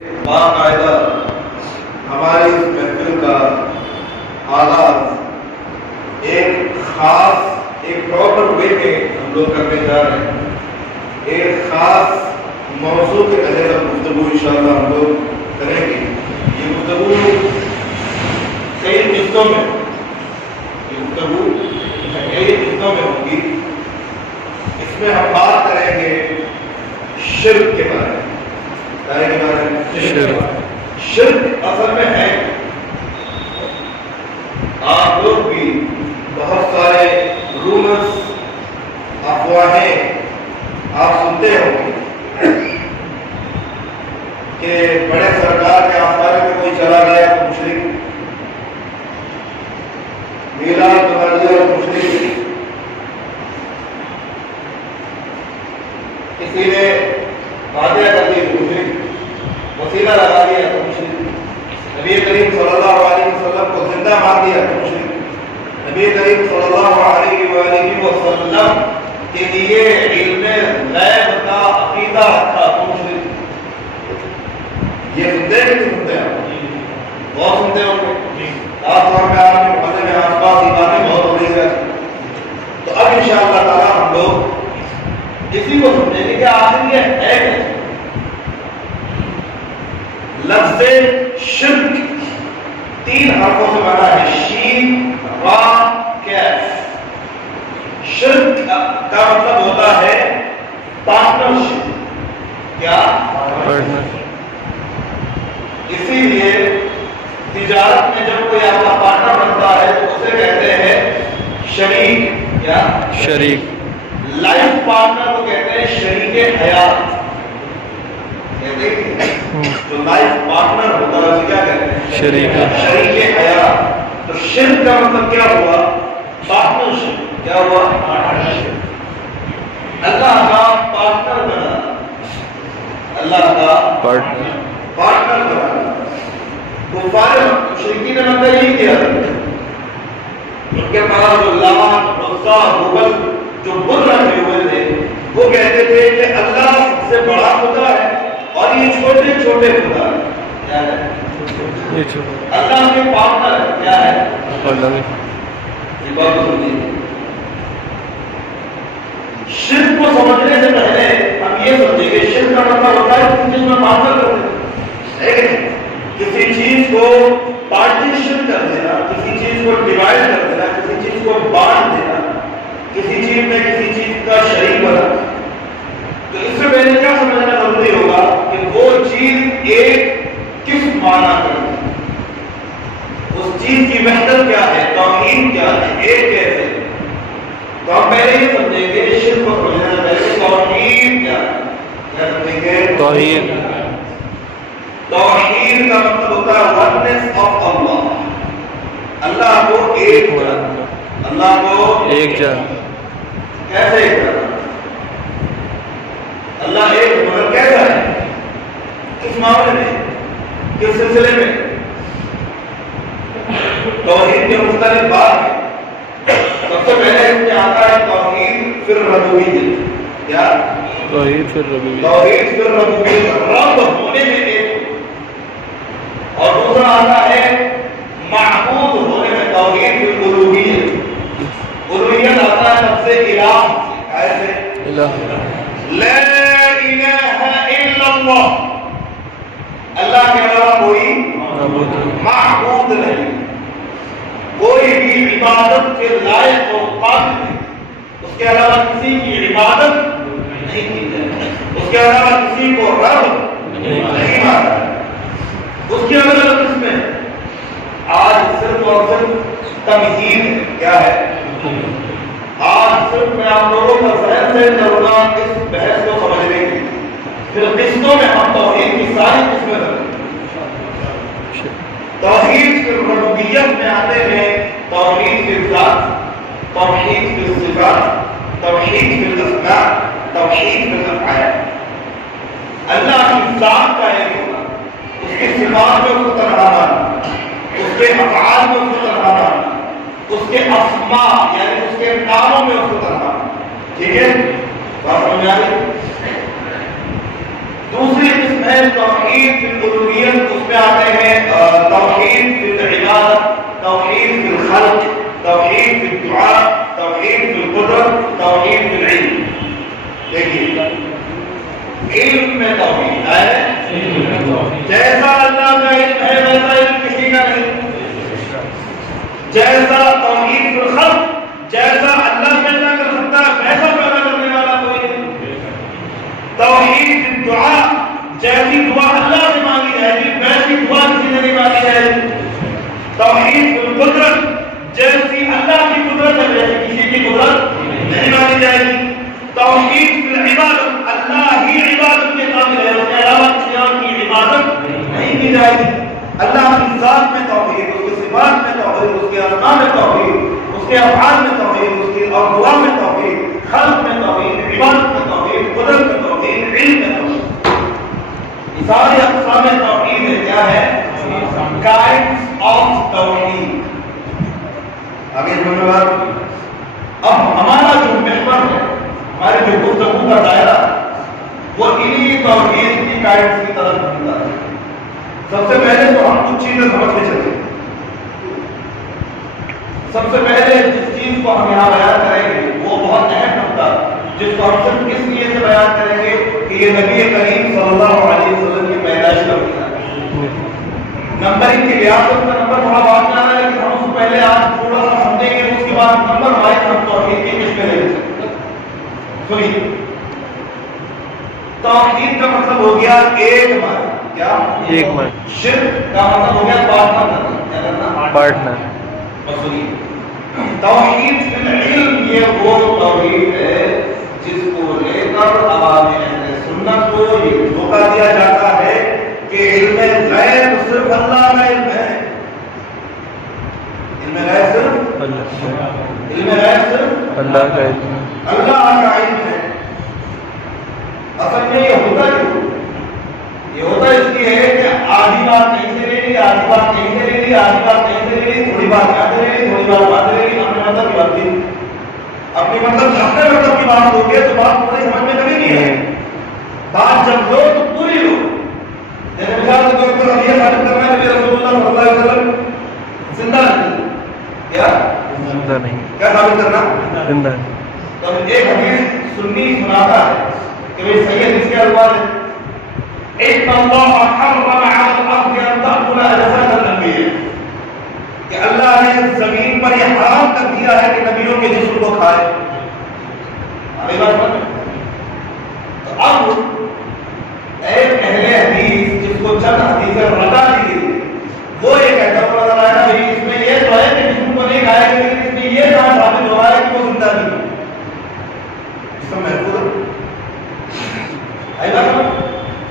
باقاعدہ ہماری اس محفل کا آغاز ایک خاص پراپر وے میں ہم لوگ کرنے جا رہے ہیں. ایک خاص موضوع کے تحت گفتگو انشاءاللہ ہم لوگ کریں گے. یہ گفتگو کئی قسطوں میں ہوگی. اس میں ہم بات کریں گے شرک کے بارے میں. شرک اصل میں ہے. آپ لوگ بھی بہت سارے رومرز، افواہیں آپ سنتے ہوں گے کہ بڑے سرکار کے آستانے میں کوئی چلا گیا تو مشرک، میلاد بنا دیا تو مشرک، کسی نے فاتحہ کر دی تو مشرک، وسیلہ لگا دیا تو مشرک، نبی کریم صلی اللہ علیہ وسلم کو زندہ مار دیا تو مشرک، نبی کریم صلی اللہ علیہ وآلہ وسلم کے لیے علم غیب کا عقیدہ رکھا تو مشرک. یہ سنتے ہیں کہ نہیں سنتے ہیں؟ بہت سنتے ہوں گے. خاص طور پہ آپ کے محلے میں آس پاس یہ باتیں بہت ہو رہی ہیں. تو اب انشاءاللہ تعالیٰ ہم لوگ اسی کو سمجھیں گے کہ آخر یہ ہے کیا. لفظ شرک 3 حرفوں سے بنا ہے، شین، را، کیف. شرک کا مطلب ہوتا ہے پارٹنرشپ. کیا؟ اسی لیے تجارت میں جب کوئی آپ کا پارٹنر بنتا ہے تو اسے کہتے ہیں شریک. کیا؟ شریک. لائف پارٹنر کو کہتے ہیں شریک حیات. کہتے ہیں جو لائف پارٹنر ہوتا ہے اسے کیا کہتے ہیں؟ شریک حیات. تو شرک کا مطلب کیا ہوا؟ پارٹنرشپ. کیا ہوا؟ اللہ کا پارٹنر بنا. اللہ کا پارٹنر بنا. کفار مشرکین نے مطلب یہی کیا. ان کے پاس جو لات، عزا، ہبل جو بت رکھے ہوئے تھے وہ کہتے تھے کہ اللہ سب سے بڑا خدا ہے اور یہ چھوٹے چھوٹے خدا ہے. کیا ہے؟ اللہ کے پارٹنر ہے. کیا ہے؟ یہ بات سمجھیے. شرک کو سمجھنے سے پہلے ہم یہ سمجھیں گے شرک کا مطلب ہوتا ہے کسی چیز میں پارٹنر کرتے ہیں. کسی چیز کو پارٹیشن کر دینا، کسی چیز کو ڈیوائڈ کر دینا، کسی چیز کو بانٹ دینا، کسی چیز میں کسی چیز کا شریک بنا. تو اس سے پہلے کیا سمجھنا ضروری ہوگا کہ وہ چیز ایک کس معنی کرتی ہے، اس چیز کی وحدت کیا ہے، توحید کیا ہے، ایک کیسے. تو ہم پہلے یہ سمجھیں گے شرک کو سمجھنے سے پہلے توحید کیا ہے. کیا سمجھیں گے؟ توحید. توحید کا مطلب ہوتا ہے ونس آف اللہ. اللہ کو ایک جاننا. اللہ کو ایک جاننا. کیسے ایک جاننا؟ اللہ ایک مگر کیسا ہے، کس معاملے میں، کس سلسلے میں. توحید کے مختلف بات ہیں. سب سے پہلے اس میں آتا ہے توحید فی الربوبیہ. کیا؟ توحید فی الربوبیہ. توحید فی الربوبیہ، رب ہونے میں ایک. اور دوسرا آتا ہے معبود ہونے میں توحید فی الالوہیہ. الوہیت آتا ہے سب سے الہ سے. کیسے؟ الہ. لا الہ الا اللہ. اللہ کے علاوہ کوئی معبود نہیں، کوئی بھی عبادت کے لائق و قابل نہیں. اس کے علاوہ کسی کی عبادت نہیں کی جائے، اس کے علاوہ کسی کو رب نہیں مانا. اس کی الگ الگ قسمیں. آج صرف اور صرف تمہید ہے. کیا ہے؟ آج صرف میں آپ لوگوں کا ذہن سے کروں گا اس بحث کو سمجھنے کی. پھر قسطوں میں ہم توحید کی ساری قسمیں رکھیں. توحید فی الربوبیت میں آتے ہیں توحید فی الذات، توحید فی الصفات، توحید فی الاسماء، توحید فی الافعال. اللہ کی ذات کا ایک ہونا، اس کی صفات میں اس کو تنہا ماننا، اس کے افعال میں اس کو تنہا ماننا، اس کے اسماء یعنی اس کے ناموں میں اس کو تنہا ماننا. ٹھیک ہے؟ بات سمجھ آ رہی؟ دوسری قسم ہے توحید فی الالوہیت، اس میں آتے ہیں توحید فی العبادت، توحید فی الخلق، توحید فی الدعاء، توحید فی القدرت، توحید فی العلم. دیکھیے علم میں توحید ہے، جیسا اللہ کا علم ہے ویسا علم کسی کا نہیں. جیسا توحید فی الخلق، جیسا اللہ پیدا کر سکتا ہے ویسا پیدا کرنے والا کوئی نہیں. توحید فی الدعاء، جیسی دعا اللہ سے مانگی جائے گی ویسی دعا کسی نے نہیں مانگی جائے گی. توحید فی القدرت، جیسی اللہ کی قدرت ہے ویسی کسی کی قدرت نہیں مانی جائے گی. توحید فی العبادت، اللہ ہی عبادت کے قابل ہے، اس کے علاوہ کسی اور کی عبادت نہیں کی جائے گی. اللہ کی ذات میں توحید، اس کے صفات میں توحید، اس کے اسماء میں توحید، اس کے افعال میں توحید، اس کی اور دعا میں توحید، خلق میں توحید، عبادت میں توحید، قدرت میں توحید، علم میں توحید. یہ ساری اقسام توحید ہے. کیا ہے؟ کائنڈز آف توحید. آگے سمجھ بات. اب ہمارا جو محور ہے، ہمارے جو گفتگو کا دائرہ وہ انہی توحید کی کائنڈز کی طرف ہوتا ہے. سب سے پہلے تو ہم کچھ چیزیں سمجھ کے چلیں. سب سے پہلے جس چیز کو ہم یہاں بیان کریں گے وہ بہت اہم نقطہ، جس کو ہم صرف اس لیے سے بیان کریں گے کہ یہ نبی کریم صلی اللہ علیہ وسلم کی پیدائش کا مہینہ ہے. نمبرنگ کی ریاست کا نمبر تھوڑا بعد میں آ رہا ہے، لیکن ہم اس کو پہلے آج تھوڑا سا سمجھیں گے، اس کے بعد نمبر ہمارے ہم توحید کی کس میں لے سکتے. سنیے، توحید کا مطلب ہو گیا ایک معنی. کیا؟ ایک معنی. شرک کا مطلب ہو گیا پارٹنر کرنا. کیا کرنا؟ پارٹنر. اور سنیے، توحید فی العلم یہ وہ توحید ہے جس کو لے کر عوام اہل سنت کو یہ دھوکہ دیا جاتا ہے کہ علم غیب صرف اللہ کا علم ہے. علم غیب صرف اللہ کا علم ہے. اللہ کا علم ہے. اصل میں یہ ہوتا کیوں؟ یہ ہوتا اس لیے ہے کہ آدھی بات کہیں سے لے لی، آدھی بات کہیں سے لے لی، آدھی بات کہیں سے لے لی، تھوڑی بات یاد لے لی، تھوڑی بات بات لے لی، اپنے مطلب کی بات دی. اپنے مطلب کی بات ہوگی تو بات پوری سمجھ میں کبھی نہیں ہے. بات جب لو تو پوری لو. جیسے مثال کے طور پر اب یہ ثابت کرنا ہے کہ رسول اللہ صلی اللہ علیہ وسلم زندہ نہیں. کیا زندہ نہیں؟ کیا ثابت کرنا؟ زندہ. تو ایک حدیث سنی سناتا ہے کہ بھئی سید اس کے الفاظ ہیں ان اللہ حرم علی الارض ان تاکل اجساد الانبیاء، کہ اللہ نے زمین پر یہ حرام کر دیا ہے کہ نبیوں کے جسم کو کھائے. ابھی بات سمجھ. تو اب ایک اہل حدیث جس کو چند حدیثیں رٹا دی گئی وہ یہ کہتا ہوا نظر آیا بھائی اس میں یہ تو ہے کہ جسم کو نہیں کھائے گا، لیکن اس میں یہ کہاں ثابت ہو رہا ہے کہ وہ زندہ نہیں ہے. اس کا محفوظ ہے.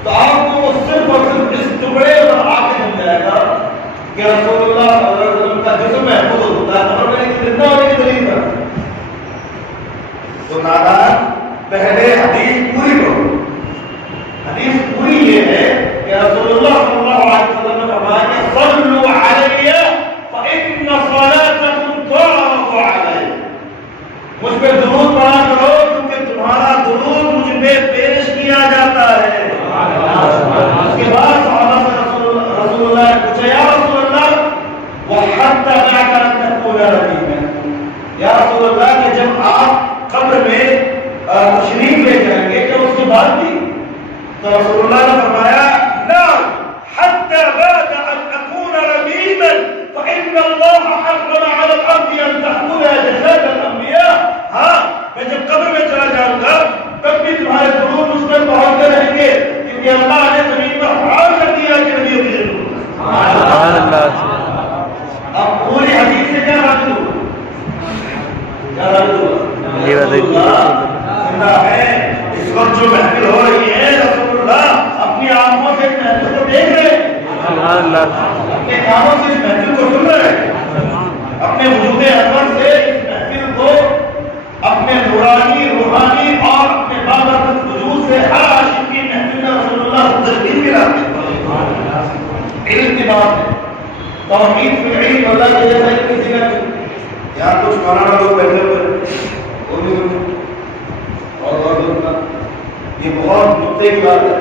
تو آپ کو صرف اور صرف اس ٹکڑے پر آ کے سمجھ جائے گا کہ رسول اللہ صلی اللہ علیہ وسلم کا جسم محفوظ ہوتا ہے اور میں زندہ ہونے کی دلیل پر. تو نادان پہلے حدیث پوری کرو. حدیث پوری یہ ہے کہ رسول اللہ صلی اللہ علیہ وسلم نے فرمایا کہ صلوا علی فإن صلاتکم تعرض علی، مجھ پہ درود پڑھا کرو کیونکہ تمہارا درود مجھ پہ پیش کیا جاتا ہے. اس کے بعد صحابہ سے رسول اللہ نے پوچھا یا رسول اللہ وحتى بعد ان تكون رقیبا، یا رسول اللہ کہ جب آپ قبر میں تشریف لے جائیں گے کہ اس کے بعد بھی؟ تو رسول اللہ نے فرمایا نعم حتى بعد ان اكون رقیبا فان الله حرم على الارض ان تاكل اجساد الانبياء. ہاں میں جب قبر میں چلا جاؤں گا تب بھی تمہارے درود مجھ پر پہنچتے رہیں گے کیونکہ اللہ نے زمین پر حرام کر دیا کہ نبیوں کی ضرورت. سبحان اللہ. اب پوری حدیث سے کیا رابط ہوا؟ کیا رابط ہوا؟ زندہ ہے. اس وقت جو محفل ہو رہی ہے رسول اللہ اپنی آنکھوں سے اس محفل کو دیکھ رہے ہیں. سبحان اللہ. اپنے کانوں سے اس محفل کو سن رہے ہیں. اپنے وجود انور سے اس محفل کو اپنے نورانی روحانی اور اپنے بابرکت وجود سے ہر عاشق کی محفل میں رسول اللہ تجدید کراتے ہیں. علم کی بات ہے. توحید فی العلم اللہ کے جیسا علم کسی کا نہیں. یہاں کچھ مولانا لوگ بیٹھے ہوئے وہ بھی اور یہ بہت نقطے کی بات ہے.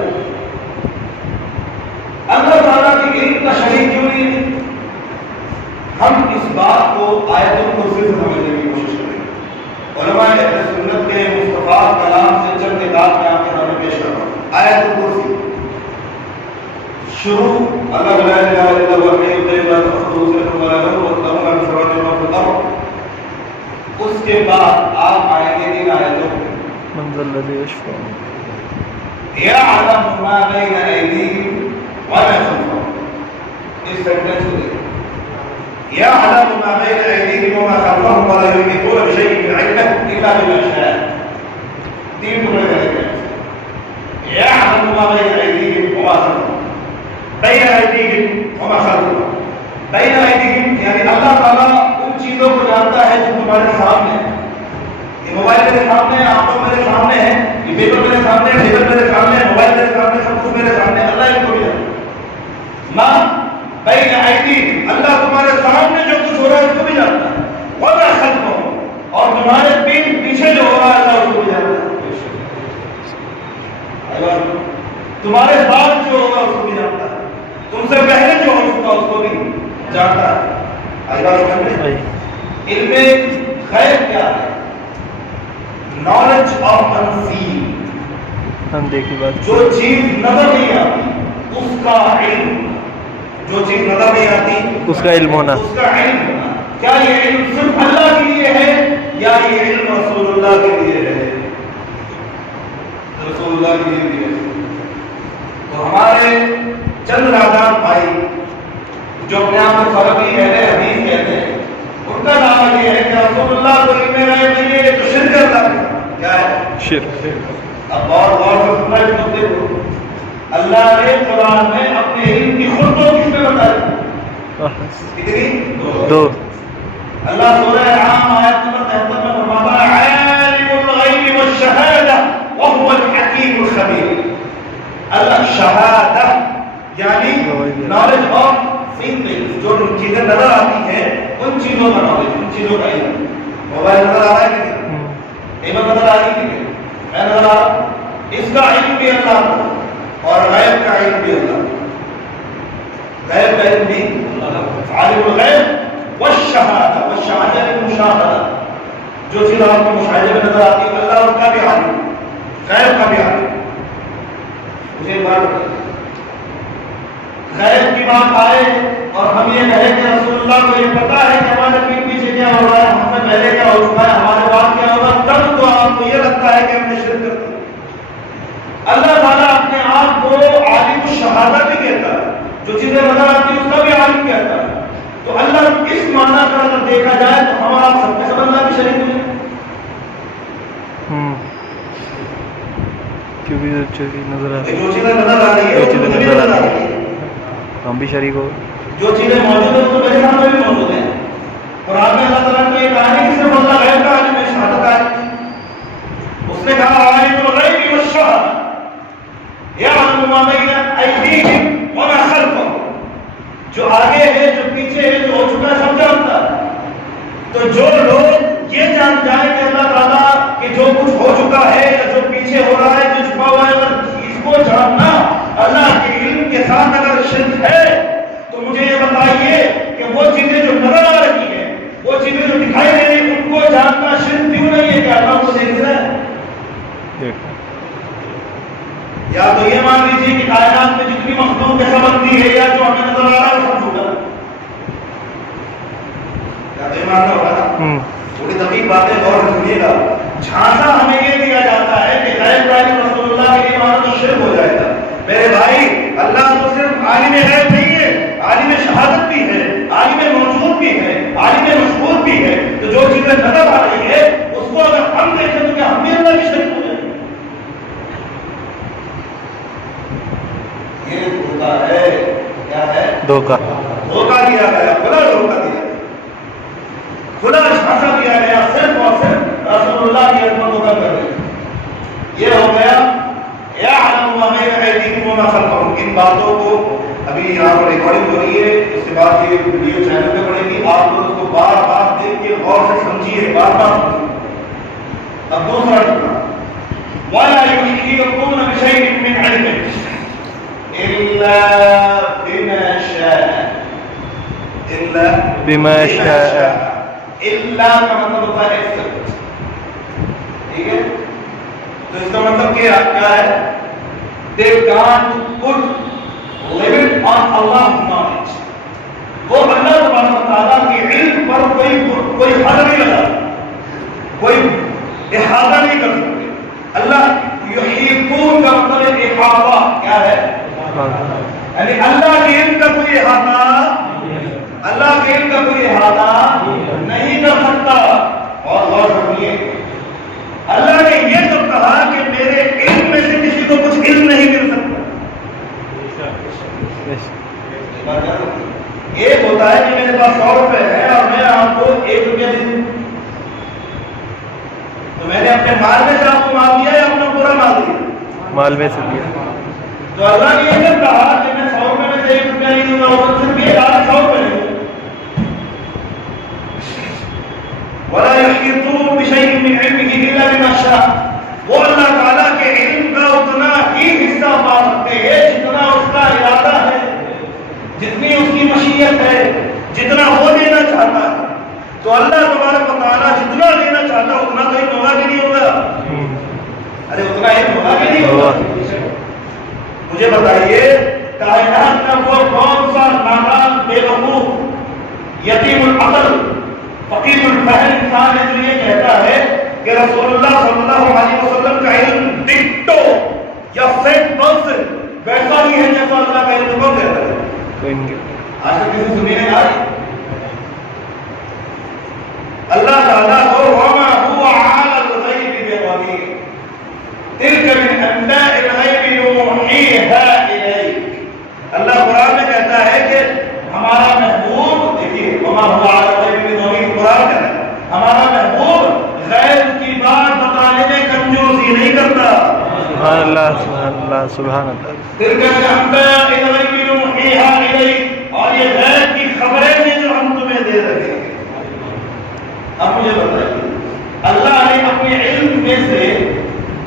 زمین کا شریک کیوں نہیں ہے؟ ہم اس بات کو آیت الکرسی سے سمجھنے کی کوشش کریں گے۔ علماء اہل سنت کے مصطفیٰ کلام سے چند نکات میں آپ کے سامنے پیش کر رہا ہوں۔ آیت الکرسی شروع اللہ لا الہ الا هو الحی القیوم لا تأخذه سنة ولا نوم له ما في السماوات وما في الأرض۔ اس کے بعد آپ آئیں گے ان آیتوں میں من ذا الذی یشفع یعلم ما بین ایدیہم وما خلفہم۔ اس سینٹنس کو دیکھیں، یعلم ما بین ایدیہم وما خلفہم ولا یحیطون بشیء من علمہ الا بما شاء۔ تین ٹکڑے کریں گے، یعلم ما بین ایدیہم وما خلفہم، بین ایدیہم وما خلفہم۔ بین ایدیہم یعنی اللہ تعالیٰ ان چیزوں کو جانتا ہے جو تمہارے سامنے ہے۔ یہ موبائل میرے سامنے ہے، آنکھوں میرے سامنے ہے، یہ پیپر میرے سامنے ہے، ٹیبل میرے سامنے ہے، موبائل میرے سامنے، سب کچھ میرے سامنے ہے، اللہ ان کو بھی جانتا ہے۔ ماں بین ایدیہم، اللہ تمہارے سامنے جو کچھ ہو رہا ہے اس کو بھی جانتا ہے، وما خلفہم، اور تمہارے پیچھے جو ہو رہا ہے اللہ اس کو بھی جانتا ہے۔ تمہارے بعد جو ہوگا اس کو بھی جانتا ہے، تم سے پہلے جو ہو چکا اس کو بھی جانتا ہے۔ علم غیب کیا ہے؟ نالج آف انسین، اندیکھی بات، جو چیز نظر نہیں آتی اس کا علم، جو چیز نظر نہیں آتی اس کا علم ہونا، اس کا علم ہونا۔ کیا یہ علم صرف اللہ کے لیے ہے یا یہ علم رسول اللہ کے لیے ہے؟ رسول اللہ کے لیے ہے۔ تو ہمارے چند نادان بھائی جو اپنے آپ کو فرقی اہل حدیث کہتے ہیں، ان کا دعویٰ یہ ہے کہ رسول اللہ کو علم غیب نہیں ہے، تو شرک کرتا ہے۔ کیا ہے؟ شرک۔ اب غور سے سننا اس مدے کو، اللہ نے قرآن میں اپنے علم کی خود تو کس میں بتائی؟ کتنی؟ دو۔ اللہ سورہ انعام آیت نمبر 73 میں فرماتا ہے عالم الغیب والشہادہ وهو الحکیم الخبیر۔ اللہ شہادہ یعنی نالج آف تھنگز، جو چیزیں نظر آتی ہیں ان چیزوں کا نالج، ان چیزوں کا علم۔ موبائل نظر آ رہا ہے کہ نہیں؟ علم نظر آ رہی ہے کہ نہیں؟ میں نظر آ رہا، اس کا علم بھی اللہ کو، اور غیب کا علم بھی اللہ کو۔ غیب کا علم بھی عالم الغیب والشہادہ، والشہادہ یعنی مشاہدہ، جو چیز آپ کو مشاہدے میں نظر آتی ہے اللہ اس کا بھی عالم، غیب کا بھی عالم۔ مجھے ایک بات بتائیے، غیب کی بات آئے اور ہم یہ کہیں کہ رسول اللہ کو یہ پتا ہے کہ ہمارے پیٹ پیچھے کیا ہو رہا ہے، ہم سے پہلے کیا ہو چکا ہے، ہمارے بعد کیا ہوگا، تب تو آپ کو یہ لگتا ہے کہ ہم نے شرک کر دیا۔ اللہ تعالیٰ اپنے آپ کو عالم الشہادہ بھی کہتا ہے، جو چیزیں نظر آتی ہیں اس کا بھی عالم کہتا ہے۔ تو اللہ اس معنی کا اگر دیکھا جائے تو ہم آپ سب کے سب اللہ کی شریک ہوئے، کیونکہ جو چیزیں نظر آ رہی جو چیزیں نظر آ رہی ہے جو چیزیں نظر آ رہی ہے ہم بھی شریک ہو، جو چیزیں موجود ہیں تو میرے سامنے بھی موجود ہیں۔ اور آپ نے اللہ تعالیٰ کو یہ کہا ہے کہ صرف اللہ غیب کا عالم ہے، شہادت عالم۔ اس نے کہا عالم الغیب والشہادہ یعلم ما بین ایدیہم وما خلفہم، جو آگے ہے، جو پیچھے ہے، جو ہو چکا ہے سب جانتا ہے۔ تو جو لوگ یہ جان جائیں کہ اللہ تعالیٰ کہ جو کچھ ہو چکا ہے یا جو پیچھے ہو رہا ہے، جو چھپا ہوا ہے، اگر اس کو جاننا اللہ کے علم کے ساتھ اگر شرک ہے تو مجھے یہ بتائیے کہ وہ چیزیں جو نظر آ رہی ہیں، وہ چیزیں جو دکھائی دے رہی ہیں، ان کو جاننا شرک کیوں نہیں ہے کہ اللہ کو دیکھ رہا ہے؟ یا تو یہ مان لیجیے کہ کائنات میں جتنی مخلوق ہے سب اندھی ہے، یا جو ہمیں نظر آ رہا ہے وہ سب جھوٹا ہے۔ یا تو یہ ماننا ہوگا نا، تھوڑی دقیق باتیں غور سے سنیے گا۔ جھانسا ہمیں یہ دیا جاتا ہے کہ غیب کا علم رسول اللہ کے لیے ماننا تو شرک ہو جائے گا۔ میرے بھائی، اللہ تو صرف عالم غیب نہیں ہے، عالم شہادت بھی ہے، عالم موجود بھی ہے، عالم مشہور بھی ہے۔ تو جو چیزیں نظر آ رہی ہے اس کو اگر ہم دیکھیں تو کیا ہم بھی اللہ کی شریک ہو جائیں؟ یہ دھوکہ ہے۔ کیا ہے؟ دھوکہ۔ دھوکہ دیا گیا، کھلا دھوکہ دیا، کھلا جھانسا دیا گیا، صرف اور صرف رسول اللہ کی عظمت کو کم کر دیا۔ یہ ہو گیا یعلم ما بین ایدیہم وما خلفہم۔ ان باتوں کو ابھی یہاں پر ریکارڈنگ ہو رہی ہے، اس کے بعد یہ ویڈیو چینل پہ پڑے گی، آپ لوگ اس کو بار بار دیکھ کے غور سے سمجھیے، بار بار سمجھیے۔ اب دوسرا ٹکڑا، وَلَا يُحِيطُونَ بِشَيْءٍ مِّنْ عِلْمِهِ إِلَّا بِمَا شَاءَ۔ بما شاء الا کا مطلب ہوتا ہے ایکسپٹ. ٹھیک ہے, تو اس کا مطلب کیا ہے؟ they can't put limit on Allah's knowledge. وہ اللہ تبارک و تعالیٰ کے علم پر کوئی حد نہیں لگا, کوئی احاطہ نہیں کر سکتے. اللہ یحیطون کا مطلب احاطہ کیا ہے؟ یعنی اللہ کے علم کا کوئی احاطہ, اللہ کے علم کا کوئی احاطہ نہیں کر سکتا. اور غور کرنیے, اللہ نے یہ تو کہا کہ میرے علم میں سے کسی کو کچھ علم نہیں مل سکتا. ایک ہوتا ہے کہ میرے پاس 100 روپے ہے اور میں آپ کو 1 روپیہ دے دوں, تو میں نے اپنے مال میں سے آپ کو مال دیا یا اپنا پورا مال دیا؟ مال میں سے دیا. تو اللہ نے یہ جب کہا کہ میں 100 روپے میں سے 1 روپیہ نہیں دوں گا, اور صرف یہ 100 روپے دوں. وَلَا يَحِيطُونَ بِشَيْءٍ مِّنْ عِلْمِهِ إِلَّا بِمَا شَاءَ. وہ اللہ تعالیٰ کے علم کا اتنا ہی حصہ پا سکتے ہیں جتنا اس کا ارادہ ہے, جتنی اس کی مشیت ہے, جتنا وہ دینا چاہتا ہے. تو اللہ تبارک و تعالیٰ جتنا دینا چاہتا ہے اتنا تو علم ہوگا کہ نہیں ہوگا؟ ارے اتنا علم ہوگا کہ نہیں ہوگا؟ مجھے بتائیے, کائنات کا وہ کون سا نادان, بے وقوف, یتیم العقل, فقیر الفہم انسان ہے جو یہ کہتا ہے کہ رسول اللہ صلی اللہ علیہ وسلم کا علم ڈکٹو یا سیٹ پرسن ویسا ہی ہے جیسا اللہ کا علم کون کہتا ہے؟ آج تک کسی سنی نے کہا اللہ تعالیٰ کو وما هو على الغیب بضنین تلک من انباء الغیب نوحیها الیک. اللہ قرآن میں کہتا ہے کہ ہمارا محبوب, دیکھیے وما هو على الغیب بضنین, قرآن کہتا ہے ہمارا محبوب غیب کی بات بتانے میں کنجوسی نہیں کرتا. سبحان اللہ, سبحان اللہ, سبحان اللہ. تلک من انباء الغیب نوحیها الیک, اور یہ غیب کی خبریں ہیں جو ہم تمہیں دے رہے ہیں. اب مجھے بتائیے, اللہ نے اپنے علم میں سے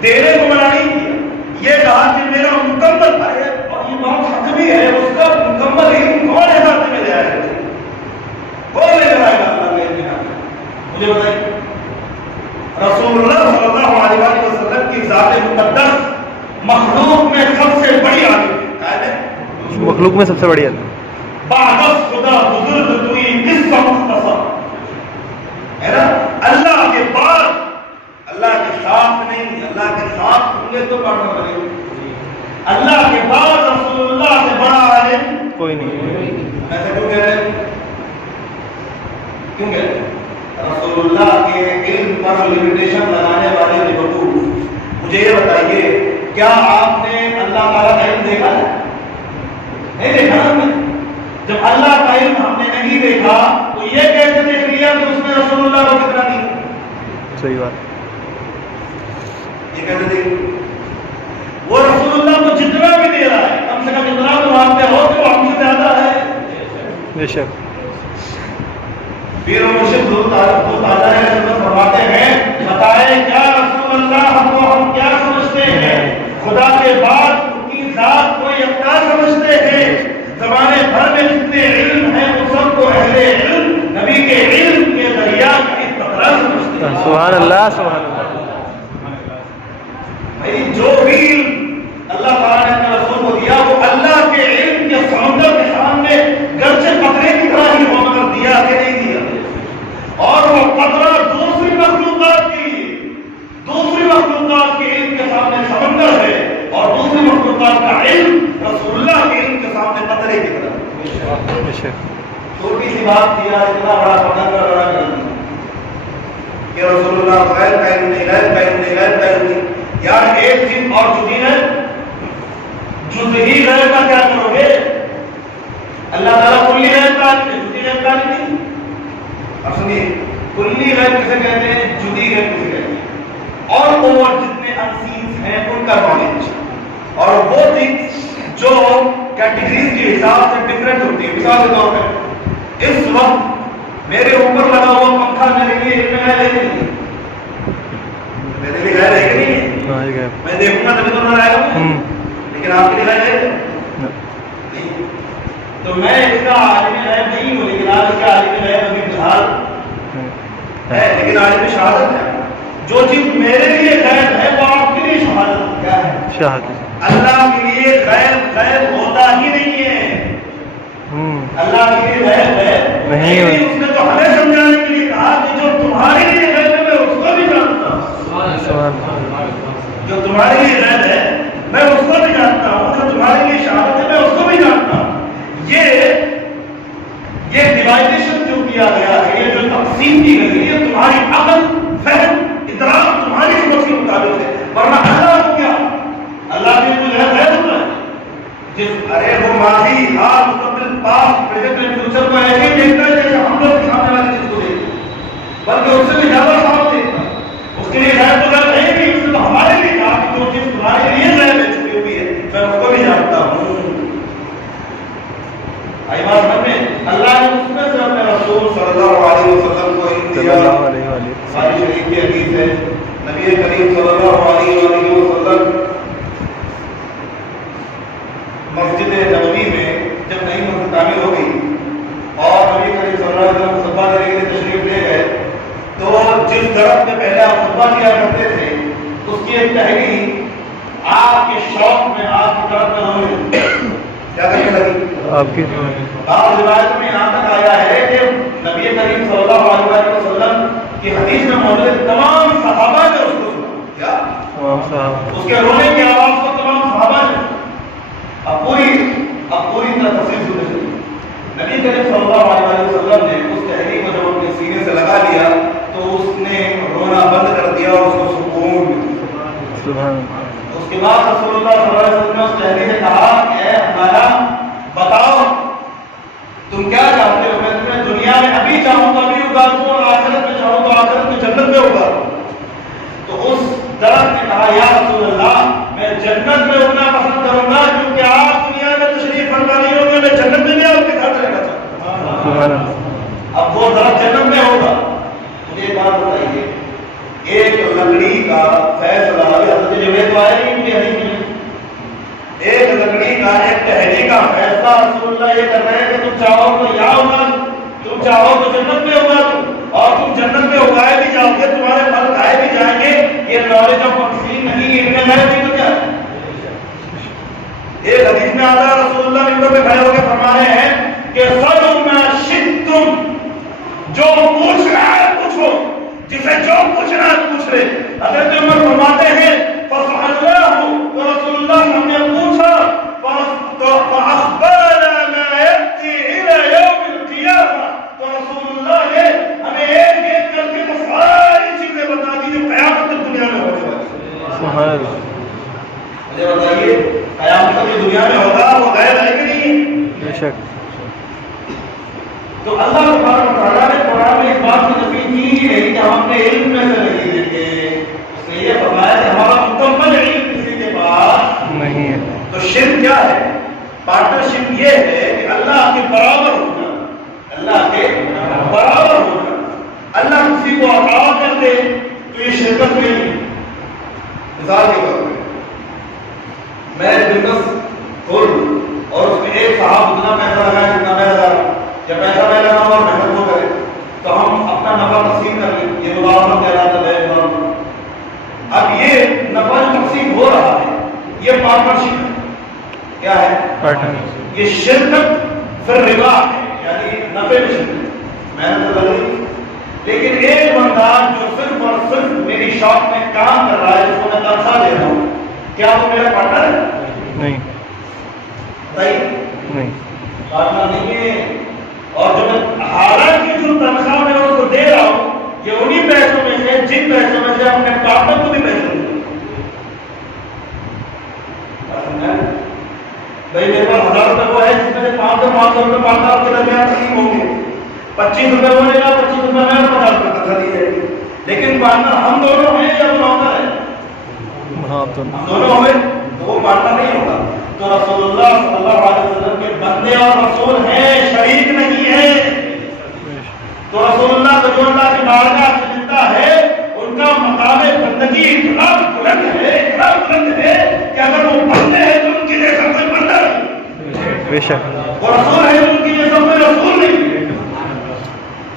تیرے کو منع نہیں کیا, یہ کہا کہ میرا مکمل ہے, اور یہ بات حق بھی ہے, اس کا مکمل علم کون ہے ذات میں لے آئے گا؟ کون لے کر آئے گا اللہ کے علم؟ مجھے بتائیے, رسول اللہ صلی اللہ علیہ وسلم کی ذات مقدس مخلوق میں سب سے بڑی عالم ہے, مخلوق میں سب سے بڑی عالم بعد خدا بزرگ کوئی کس کا مختصر ہے نا. اللہ کے بعد, اللہ کے ساتھ نہیں, اللہ کے ساتھ ہوں گے تو پڑھنا پڑے گا. اللہ کے بعد رسول اللہ سے بڑا عالم کوئی نہیں. ایسا کیوں کہہ رہے ہیں؟ کیوں کہہ رہے ہیں؟ رسول اللہ کے علم پر لمیٹیشن لگانے والے بیوقوف, مجھے یہ بتائیے, کیا آپ نے اللہ تعالیٰ کا علم دیکھا ہے؟ نہیں دیکھا نا ہم نے. جب اللہ کا علم ہم نے نہیں دیکھا تو یہ کیسے دیکھ لیا کہ اس نے رسول اللہ کو کتنا دیا؟ صحیح بات. یہ کیسے دیکھ, وہ رسول اللہ کو جتنا بھی دے رہا ہے کم سے کم اتنا تو مانتے ہو کہ وہ ہم سے زیادہ ہے. بے شک. پیر و مرشد فرماتے ہیں, بتائے کیا رسول اللہ کو ہم کیا سمجھتے ہیں؟ خدا کے بعد ان کی ذات کو یکتا سمجھتے ہیں. زمانے بھر میں جتنے علم ہیں وہ سب کو اہل علم نبی کے علم کے ذریعہ کا استقرار سمجھتے ہیں. سبحان اللہ, سبحان اللہ. جو بھی علم اللہ تعالیٰ نے اپنے رسول کو دیا وہ اللہ کے علم کے سمندر کے سامنے گرچہ قطرے کی طرح ہی ہو, مگر دیا کہ نہیں دیا. اور وہ قطرہ دوسری مخلوقات کے علم کے سامنے سمندر ہے, اور دوسری مخلوقات کا علم رسول اللہ کے علم کے سامنے قطرے کی طرح. چھوٹی سی بات کیا اتنا بڑا پتنگ کر رہا ہے کہ رسول اللہ غیر کا علم نہیں, غیر کا علم نہیں, غیر کا علم نہیں. یار ایک چیز اور جزئی ہے, جزئی غیر کا کیا کرو گے؟ اللہ تعالیٰ کلی غیر کا عالم ہے, جزئی غیر کا عالم نہیں. اب سنیے, کلی غیر کسے کہتے ہیں, جزئی غیر کسے کہتے ہیں؟ اور جتنے انسینز ہیں ان کا نالج, اور وہ چیز جو کیٹیگریز کے حساب سے ڈفرینٹ ہوتی ہے. مثال کے طور پہ اس وقت میرے اوپر لگا ہوا پنکھا میرے لیے علم غیب ہے کہ نہیں؟ میرے لیے غیب ہے کہ نہیں ہے؟ میں دیکھوں گا تبھی تو نظر آئے گا, لیکن آپ کے لیے غیب ہے نہیں. تو میں اس کا عالم غیب نہیں ہوں, لیکن آپ اس کا عالم غیب ہے لیکن عالم شہادت ہے. جو چیز میرے لیے غیب ہے وہ آپ کے لیے شہادت کیا ہے؟ شہادت. اللہ کے لیے غیب ہوتا ہی نہیں ہے. اللہ کے لیے غیب ہے نہیں. اس نے تو ہمیں سمجھانے کے لیے کہا کہ جو تمہارے لیے غیب ہے میں اس کو بھی جانتا ہوں. جو تمہارے لیے غیب ہے میں اس کو بھی جانتا ہوں. جو تمہارے لیے شہادت ہے میں اس کو بھی جانتا ہوں. یہ ڈیوائڈیشن جو کیا گیا ہے, یہ جو تقسیم کی گئی ہے, تمہاری عقل فہم ادراک تمہاری سمجھ کے مطابق ہے. ورنہ اللہ کو کیا, اللہ کے کوئی غیب ہوتا ہے جس ارے وہ ماضی حال مستقبل پاسٹ پریزنٹ اینڈ فیوچر کو ایسے ہی دیکھتا ہے جیسے ہم لوگ سامنے والی چیز کو دیکھتے ہیں, بلکہ اس سے بھی زیادہ صاف دیکھتا ہے. اس کے لیے غیب تو غیب ہے نہیں. اس نے تو ہمارے لیے کہا کہ جو چیز تمہارے لیے غیب ہے چھپی ہوئی ہے میں اس کو بھی جانتا ہوں. آئی بات سمجھ میں؟ اللہ نے اس میں سے اپنے رسول صلی اللہ علیہ وسلم کو علم دیا. بخاری شریف کی حدیث ہے, نبی کریم صلی اللہ علیہ وسلم مسجد نبوی میں جب نئی مسجد تعمیر ہو گئی اور نبی کریم صلی اللہ علیہ وسلم خطبہ دینے کے لیے تشریف لے گئے تو جس درخت میں پہلے آپ خطبہ دیا کرتے تھے اس کی ایک ٹہنی آپ کے شوق میں آپ کی طرف میں ہونے کیا کرنے لگی. بعض روایت میں یہاں تک آیا ہے کہ نبی کریم صلی اللہ علیہ وسلم کی حدیث میں موجود تمام صحابہ نے اس کو سنا. کیا اس کے رونے کی آواز کو تمام صحابہ نے. اب پوری طرح تفصیل سنتے چلیے. نبی کریم صلی اللہ علیہ وسلم نے اس تحریک کو جب اپنے سینے سے لگا لیا تو اس نے رونا بند کر دیا اور اس کو سکون. اس کے بعد رسول اللہ صلی اللہ علیہ وسلم نے اس تحریک سے کہا اے ہمارا بتاؤ تم کیا چاہتے ہو, میں تمہیں دنیا میں ابھی چاہوں تو ابھی اگا دوں اور آخرت میں چاہوں تو آخرت میں جنت میں اگا دوں. تو اس درخت نے کہا یا رسول اللہ میں جنت میں اگنا پسند کروں گا کیونکہ آپ دنیا میں تشریف فرما نہیں ہوں گے, میں جنت میں بھی آپ کے ساتھ رہنا چاہتا ہوں. اب وہ درخت جنت میں ہوگا. مجھے ایک بات بتائیے, ایک لکڑی کا فیصلہ حضرت جبریل تو آئے نہیں ان کی حدیث میں, ایک لکڑی کا ایک ٹہنی کا فیصلہ رسول اللہ یہ کر رہے ہیں کہ تم چاہو تو یا ہوگا, تم چاہو تو جنت میں ہوگا اور تم جنت میں اگائے بھی جاؤ گے, تمہارے پھل کھائے بھی جائیں گے. یہ نالج آف تقسیم نہیں, ان میں غیب بھی تو کیا ہے. ایک حدیث میں آتا ہے رسول اللہ ممبر پہ کھڑے ہو کے فرما رہے ہیں کہ سَلُوا مَا شِئْتُمْ, جو پوچھنا ہے پوچھو, جسے جو پوچھنا ہے پوچھ لے. حضرت عمر فرماتے ہیں فَسَأَلْنَاهُ, تو رسول اللہ ہم نے پوچھا فَأَخْبَرَنَا مَا يَأْتِي إِلَى يَوْمِ الْقِيَامَةِ, تو رسول اللہ نے ہمیں ایک ایک کر کے ساری چیزیں بتا دی جو قیامت تک دنیا میں ہونے والی. مجھے بتائیے قیامت تک جو دنیا میں ہوگا وہ غیب ہے کہ نہیں؟ بے شک. تو اللہ تبارک و تعالیٰ نے قرآن میں اس بات کی نفی کی ہے کہ ہم اپنے علم میں سے نہیں دیں گے. اس نے یہ فرمایا کہ ہمارا مکمل علم کسی کے پاس نہیں ہے. تو شرک کیا ہے؟ پارٹنرشپ یہ ہے کہ اللہ کے برابر ہونا, اللہ کے برابر ہونا. اللہ کسی کو عطا کر دے تو یہ شرکت میں نہیں. مثال کے طور پہ میں بزنس کھولوں اور اس میں ایک صاحب اتنا پیسہ لگائے جتنا میں لگا رہا ہوں, یا پیسہ میں لگاؤں اور محنت وہ کرے تو ہم اپنا نفع تقسیم کر لیں. یہ مبارک کہلاتا ہے. اب یہ نفع تقسیم ہو رہا ہے, یہ پارٹنرشپ ہے. کیا ہے؟ یہ شرکت پھر ربا ہے, یعنی نفع میں شرکت, محنت لگ رہی. لیکن ایک بندہ جو صرف اور صرف میری شاپ میں کام کر رہا ہے, جس کو میں تنخواہ دے رہا ہوں, کیا وہ میرا پارٹنر ہے؟ نہیں. نہیں, پارٹنر نہیں ہے. اور جو میں حالانکہ جو تنخواہ میں اس کو دے رہا ہوں یہ انہیں پیسوں میں سے جن پیسوں میں سے اپنے پارٹنر کو بھی پیسے دوں. بھائی میرے پاس 1000 روپے وہ ہے جس میں سے 500 روپے پارٹنر کے درمیان تقسیم ہوں گے. 25 روپے وہ لے گا, 25 روپے میں 50 روپے تنخواہ دی جائے گی. لیکن پارٹنر ہم دونوں ہیں یا وہ نوکر ہے؟ ہم دونوں ہوئے تو وہ پارٹنر نہیں ہوگا. تو رسول اللہ صلی اللہ علیہ وسلم کے بندے اور رسول ہیں, شریک نہیں ہیں. تو رسول اللہ جو اللہ کی بارگاہ سے ملتا ہے ان کا مقام بندگی اتنا بلند ہے, اتنا بلند ہے کہ اگر وہ بندے ہیں تو ان کی جیسا کوئی بندہ نہیں. بے شک. وہ رسول ہے تو ان کی جیسا کوئی رسول نہیں.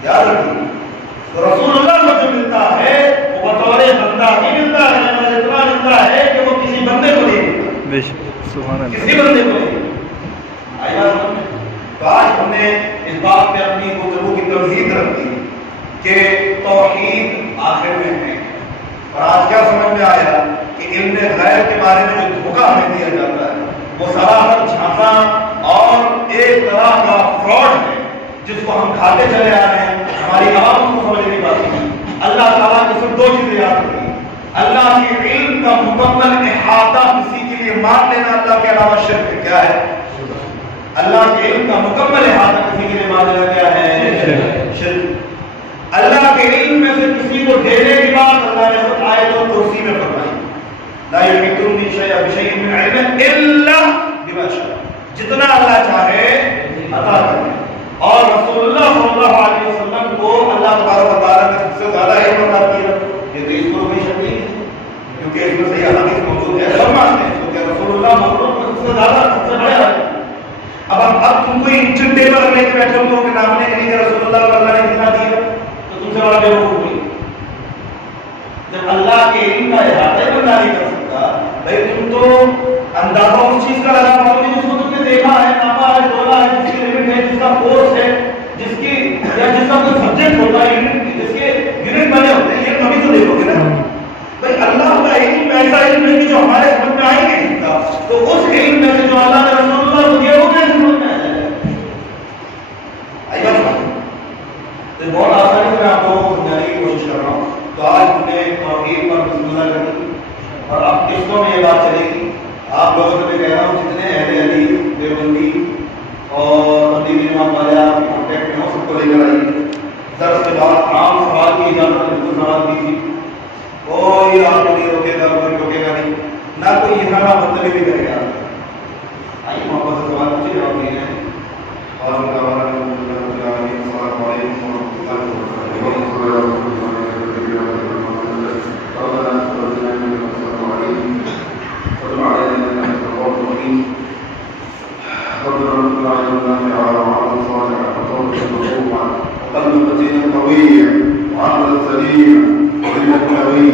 یاد رکھیے, تو رسول اللہ اللہ کسی بندے کو نہیں آئی بات سمجھ میں؟ تو آج ہم نے اس بات پہ اپنی گفتگو کی تمہید رکھ دی کہ توحید آخر میں ہے، اور آج کیا سمجھ میں آیا کہ علم غیب کے بارے میں جو دھوکہ ہمیں دیا جاتا ہے وہ سراسر جھانسا اور ایک طرح کا فراڈ ہے جس کو ہم کھاتے چلے آ رہے ہیں، ہماری عوام اس کو سمجھ نہیں پاتی۔ اللہ تعالیٰ کی صرف دو چیزیں یاد رکھیں، اللہ کے علم کا مکمل احاطہ کسی کے لیے مان لینا اللہ کے علاوہ شرک ہے، کیا ہے؟ اللہ کے علم کا مکمل احاطہ کسی کے لیے مان لینا کیا ہے؟ شرک۔ اللہ کے علم میں سے کسی کو دینے کی بات اللہ نے خود آیت اور کرسی میں فرمائی، لا یحیطون بشیء من علمہ الا بما شاء، جتنا اللہ چاہے عطا کرے۔ اور رسول اللہ صلی اللہ علیہ وسلم کو اللہ تبارک و تعالیٰ نے سب سے زیادہ علم عطا کیا، یہ تو اس کو کوئی شک نہیں ہے کیونکہ اس میں صحیح حدیث موجود ہے، سب مانتے ہیں کیونکہ رسول اللہ مخلوق میں سب سے زیادہ سب سے بڑے ہیں۔ اب تم کوئی انچن ٹیبل لے کے بیٹھے ہو کہ نام نے نہیں کہ رسول اللہ کو اللہ نے کتنا دیا تو تم سے بڑا بیوقوف ہوئی۔ جب اللہ کے علم کا احاطہ بندہ نہیں کر سکتا، بھائی تم تو اندازہ اس چیز کا لگا پاؤ گے جس کو تم نے دیکھا ہے، ناپا ہے، تولا ہے، جس کی لمٹ ہے، جس کا کورس ہے، جس کی یا جس کا کوئی سبجیکٹ ہوتا ہے، جس کے یونٹ بنے ہوتے ہیں، یہ کبھی تو دیکھو گے نا۔ بھائی اللہ کا علم ایسا علم ہے کہ جو ہمارے سمجھ میں آ ہی نہیں سکتا، تو اس علم میں سے جو اللہ نے رسول اللہ کو دیا وہ کیسے سمجھ میں آ جائے گا؟ آئی بات سمجھ؟ تو بہت آسانی سے میں آپ لوگوں کو سمجھانے کی کوشش کر رہا ہوں۔ تو آج ہم نے توحید پر بسم اللہ کر دی اور اب قسطوں میں یہ بات چلے گی۔ آپ لوگوں سے میں کہہ رہا ہوں جتنے اہل حدیث دیوبندی اور مدینہ امام والے آپ کے کانٹیکٹ میں ہو سب کو لے کر آئیے۔ درس کے بعد عام سوال کی اجازت ہے، بالکل سوال کیجیے، کوئی آپ کو نہیں روکے گا، کوئی روکے گا نہیں، نہ کوئی یہاں مطلب بھی کرے گا۔ آئیے محبت سے سوال پوچھیے، جواب دیے ہیں۔ اور ان کا السلام علیکم ورحمۃ اللہ وبرکاتہ۔ قلب متين قوي وعقل سليم ورزق قوي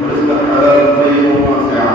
ورزق حلال طيب واسع